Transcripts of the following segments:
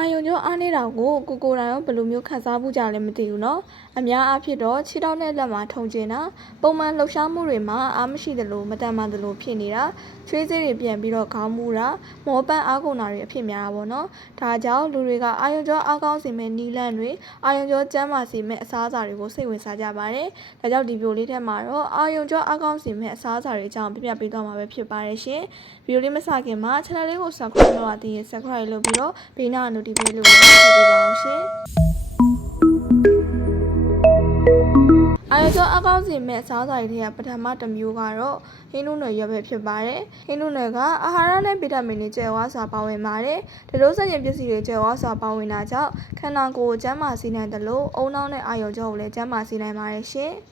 အာယုံကြောအားနေတာကိုကိုကိုတိုင်ရောဘယ်လိုမျိုးခံစားမှုကြလဲမသိဘူးနော်အများအားဖြင့်တော့ခြေထောက်နဲ့လက်မှာထုံကျင်တာပုံမှန်လှုပ်ရှားမှုတွေမှာအားမရှိသလိုမတန်မာသလိုဖြစ်နေတာချွေးစေးတွေပြန်ပြီးတော့ခေါင်းမူတာမောပန်းအားကုန်တာတွေအဖြစ်များတာပေါ့နော်ဒါကြောင့်လူတွေကအာယုံကြောအားကောင်းစေမယ့်နီလန့်တွေအာယုံကြောကျန်းမာစေမယ့်အစားအစာတွေကိုစိတ်ဝင်စားကြပါတယ်ဒါကြောင့်ဒီဗီဒီယိုလေးထဲမှာတော့အာယုံကြောအားကောင်းစေမယ့်အစားအစာတွေအကြောင်းပြပြပေးသွားမှာပဲဖြစ်ပါတယ်ရှင်ဗီဒီယိုလေးမစခင်မှာ channel လေးကို subscribe လုပ်ရသေးရင် subscribe လုပ်ပြီးတော့ဘေးနား notification လို့လည်းဆက်ပေးပါအောင်ရှင်။အာရုံကျော်အကောင်းစီမဲ့စားစာတွေထဲကပထမတစ်မျိုးကတော့ဟင်းနုနယ်ရွက်ပဲဖြစ်ပါတယ်။ဟင်းနုနယ်ကအာဟာရနဲ့ဗီတာမင်တွေကျယ်ဝါစွာပါဝင်ပါတယ်။ဒီလိုစံရင်ပစ္စည်းတွေကျယ်ဝါစွာပါဝင်တာကြောင့်ခန္ဓာကိုယ်ကိုကျန်းမာစေနိုင်တယ်လို့အုံနောက်နဲ့အာရုံကျော်ကိုလည်းကျန်းမာစေနိုင်ပါတယ်ရှင်။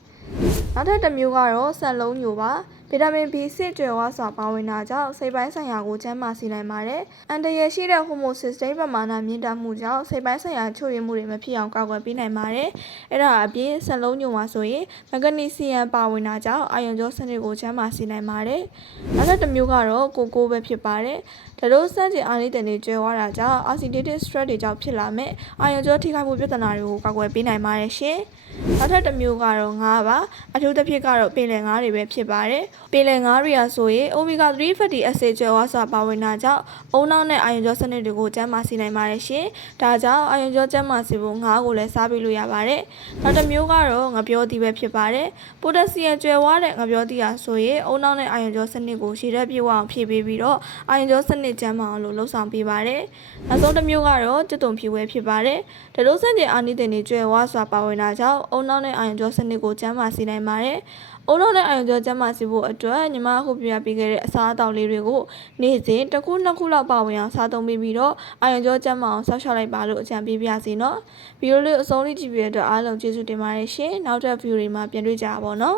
နောက်ထပ်တစ်မျိုးကတော့ဆန်လုံးညိုပါ။ ဗီတာမင် B6 ကျွယ်ဝစွာပါဝင်တာကြောင့်စိတ်ပိုင်းဆိုင်ရာကိုကျန်းမာစေနိုင်ပါတယ်။အန်တရရှိတဲ့ဟိုမိုစစ်စတိန်ပမာဏမြင့်တက်မှုကြောင့်စိတ်ပိုင်းဆိုင်ရာချို့ယွင်းမှုတွေမဖြစ်အောင်ကာကွယ်ပေးနိုင်ပါတယ်။အဲ့ဒါအပြင်ဆန်လုံးညုံမှာဆိုရင်မဂနီဆီယမ်ပါဝင်တာကြောင့်အာယုံကြောစနစ်ကိုကျန်းမာစေနိုင်ပါတယ်။နောက်တစ်မျိုးကတော့ကိုကိုပဲဖြစ်ပါတယ်။ဒါတို့စမ်းကျင်အားလေးတန်တွေကျွဲသွားတာကြောင့် oxidative stress တွေကြောင့်ဖြစ်လာမဲ့အာယုံကြောထိခိုက်မှုပြဿနာတွေကိုကာကွယ်ပေးနိုင်ပါတယ်ရှင်။နောက်ထပ်တစ်မျိုးကတော့ငါးပါအထူးသဖြင့်ကတော့ပင်လယ်ငါးတွေပဲဖြစ်ပါတယ်။ပင်လယ်ငါးတွေရာဆိုရင် omega 3 fatty acid ကျွဲဝါစွာပါဝင်တာကြောင့်အုံနောက်နဲ့အာယုံကြောစနစ်တွေကိုကျန်းမာစေနိုင်ပါတယ်ရှင်။ဒါကြောင့်အာယုံကြောကျန်းမာစေဖို့ငါးကိုလည်းစားပေးလို့ရပါတယ်။နောက်တစ်မျိုးကတော့ငပြောသီးပဲဖြစ်ပါတယ်။ပိုတက်ဆီယမ်ကျွဲဝါတဲ့ငပြောသီးရာဆိုရင်အုံနောက်နဲ့အာယုံကြောစနစ်ကိုရှည်တဲ့ပြေဝအောင်ဖြည့်ပေးပြီးတော့အာယုံကြောစနစ်ကျန်းမာအောင်လို့လှုပ်ဆောင်ပေးပါတယ်။နောက်ဆုံးတစ်မျိုးကတော့ကျွတ်တုံဖြူဝဲဖြစ်ပါတယ်။ဒါလို့စင်တဲ့အာနိသင်တွေကျွဲဝါစွာပါဝင်တာကြောင့်အုံနောက်နဲ့အာယုံကြောစနစ်ကိုကျန်းမာစေနိုင်ပါတယ်။အုံနောက်နဲ့အာယုံကြောကျန်းမာစေဖို့အတွက်ညီမအခုပြပြပေးခဲ့တဲ့အစားအသောက်လေးတွေကိုနေ့စဉ်တစ်ခုနှစ်ခုလောက်ပါဝင်အောင်စားသုံးပြီးပြီးတော့အာရုံကြောကျန်းမာအောင်ဆောက်ရှောက်လိုက်ပါလို့အကြံပေးပါစီနော်ဗီဒီယိုလေးအဆုံးလေးကြည့်ပြီးတဲ့အတွက်အားလုံးကျေးဇူးတင်ပါတယ်ရှင်နောက်တဲ့ဗီဒီယိုတွေမှာပြန်တွေ့ကြပါပါနော်